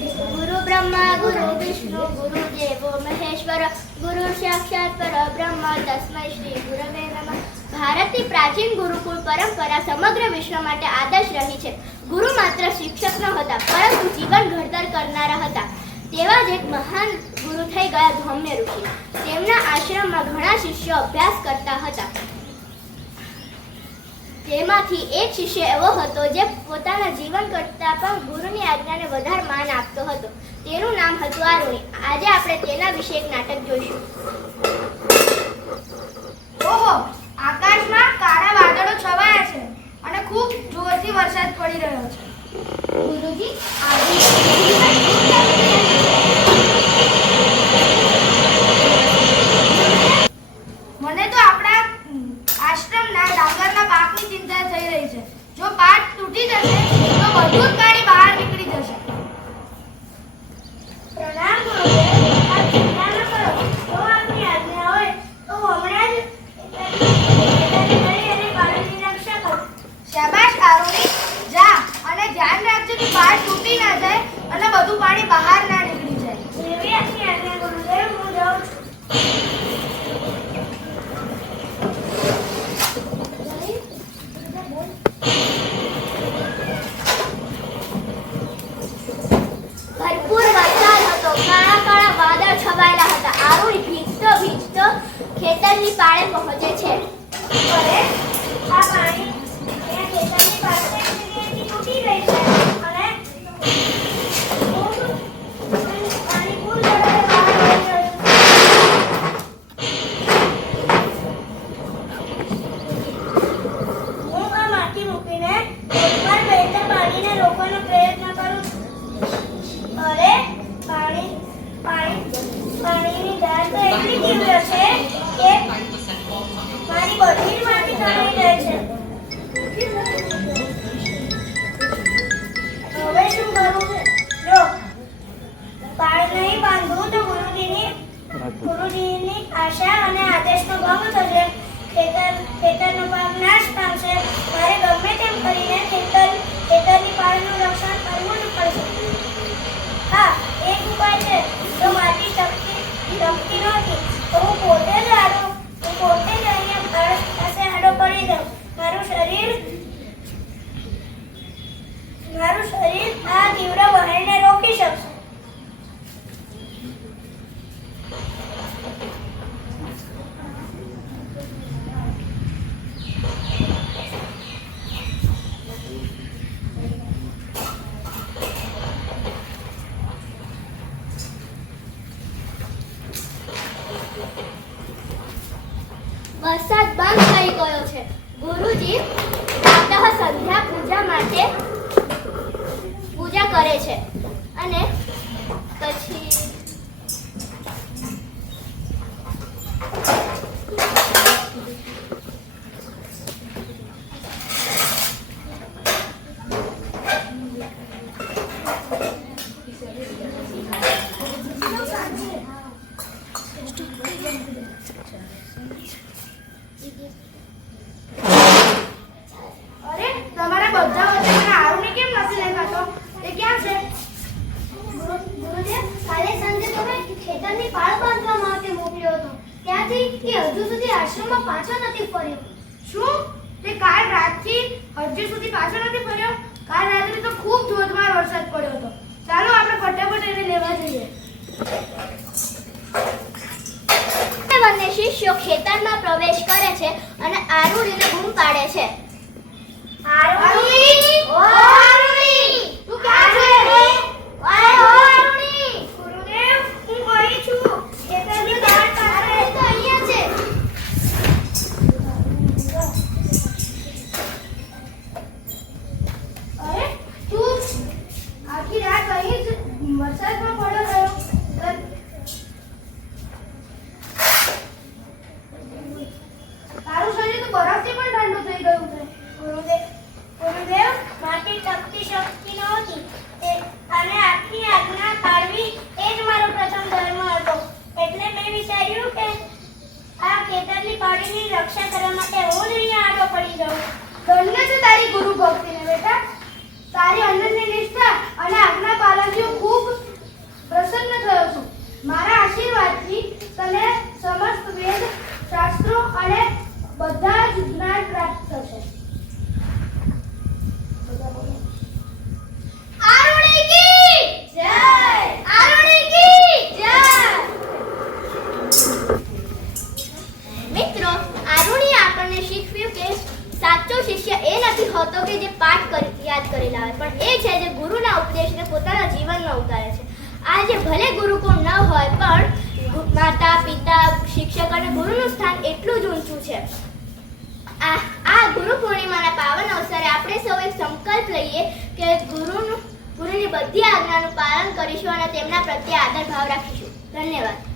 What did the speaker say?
गुरु ब्रह्मा गुरु विष्णु गुरु देवो महेश्वर गुरु साक्षात परब्रह्म तस्मै श्री गुरवे नमः। ભારતની પ્રાચીન ગુરુકુળ પરંપરા સમગ્ર વિશ્વ માટે આદર્શ રહી છે। ગુરુ માત્ર શિક્ષક ન હતા, પરંતુ જીવન ઘડતર કરનારા હતા। તેવા જ એક મહાન ગુરુ થઈ ગયા ધૌમ્ય ઋષિ। તેમના આશ્રમમાં ઘણા શિષ્યો અભ્યાસ કરતા હતા। તેમાંથી એક શિષ્ય એવો હતો જે પોતાના જીવન કરતા પણ ગુરુની આજ્ઞાને વધારે માન આપતો હતો। તેનું નામ હતું આરુણી। આજે આપણે તેના વિશે એક નાટક જોઈશું। ઓહો, આકાશમાં કાળા વાદળો છવાયા છે અને ખૂબ જોરથી વરસાદ પડી રહ્યો છે। ગુરુજી, મને તો આપણા આશ્રમના ડાંગરના પાકની ચિંતા થઈ રહી છે। જો પાક તૂટી જશે તો બધું જ પાણી બહાર નીકળી જશે। પ્રણામ ગુરુદેવ, આપ ચિંતા ન કરો। જો આપની આજ્ઞા હોય તો હમણાં જ પાણીની રક્ષા કરો। શાબાશ આરુણી, જા અને ધ્યાન રાખજો કે પાક તૂટી ના જાય અને બધું પાણી બહાર ના નીકળી જાય। એવી આપની આજ્ઞા ગુરુદેવ, હું જાઉં છું। ભરપૂર વરસાદ હતો। કાળા કાળા વાદળ છવાયેલા હતા। આરુણી ભીંજતો ભીંજતો ખેતરની પાળે પહોંચે છે। અરે, આ પાણી ખેતરની પાસે તૂટી ગઈ છે અને પાણી ફૂલ ઝડપે બહાર આવી રહ્યું છે। હું આ માટી મૂકીને ઉપર વહેતા પાણીને રોકવાનો પ્રયત્ન કરું છું। અરે, પાણીની ધાર તો એટલી તીવ્ર છે કે મારી બધી જ માટી તણાઈ જાય છે। હવે શું કરવું છે? જો પાળ નહીં બાંધવું તો ગુરુજીની આશા અને આદેશનો ભંગ થશે। ખેતરનો પાક નાશ પામશે। મારે ગમે તેમ કરીને ખેતરની પાળનું રક્ષણ કરવું જ પડશે। હા, એક ઉપાય છે। જો માટી ટકતી નથી તો હું પોતે જ અહીંયા પાળ પાસે આડો પડી જાઉં। મારું શરીર આ તીવ્ર વહેણને રોકી શકશે। વરસાદ બંધ થઈ ગયો છે। ગુરુજી પ્રાતઃ સંધ્યા પૂજા માટે પૂજા કરે છે અને પછી અરે, તમારા બધા વચ્ચેના આરુણી કેમ નથી દેખાતો? તે ક્યાં છે? ગુરુદેવ, કાલે સાંજે તમે ખેતરની પાળ બાંધવા માટે મોકલ્યો હતો। ત્યાંથી એ હજુ સુધી આશ્રમમાં પાછો નથી ફર્યો। શું તે કાલ રાતથી હજુ સુધી પાછો નથી ફર્યો? કાલ રાત્રે તો ખૂબ ધોધમાર વરસાદ પડ્યો હતો। ચાલો આપણે ફટાફટ એને લેવા જઈએ। બંને શિષ્યો ખેતરમાં પ્રવેશ કરે છે અને આરુણીને બૂમ પાડે છે। આરુણી! ઓ આરુણી! તું ક્યાં છે? ઓય ઓ આરુણી! ગુરુદેવ, હું અહીં છું। ખેતરની બહાર તારે તો અહીંયા છે। અરે, તું આખી રાત અહીં જ વરસાદમાં પડ્યો રહ્યો। તારું શરીર તો બરફથી પણ ઠંડુ થઈ ગયું છે। ગુરુદેવ, માટી ટકતી શક્તિ નહોતી અને આપની આજ્ઞા પાળવી એ જ મારો પ્રથમ ધર્મ હતો। એટલે મેં વિચાર્યું કે આ ખેતરની પાળીની રક્ષા કરવા માટે હું જ અહીંયા આડો પડી જાઉં। ધન્ય છે તારી ગુરુ ભક્તિને બેટા। તારી અંદરની નિષ્ઠા અને આજ્ઞા પાલનથી હું ખૂબ શિષ્ય એ નથી હોતો કે જે યાદ કરેલા હોય, પણ એ છે જે ગુરુના ઉપદેશને પોતાના જીવનમાં ઉતારે છે. આજે ભલે ગુરુકુળ ન હોય, પણ માતા પિતા શિક્ષક અને ગુરુનું સ્થાન એટલું જ ઊંચું છે. આ ગુરુ પૂર્ણિમાના પાવન અવસરે આપણે સૌ એક સંકલ્પ લઈએ કે ગુરુની બધી આજ્ઞાનું પાલન કરીશું અને તેમના પ્રત્યે આદર ભાવ રાખીશું. ધન્યવાદ.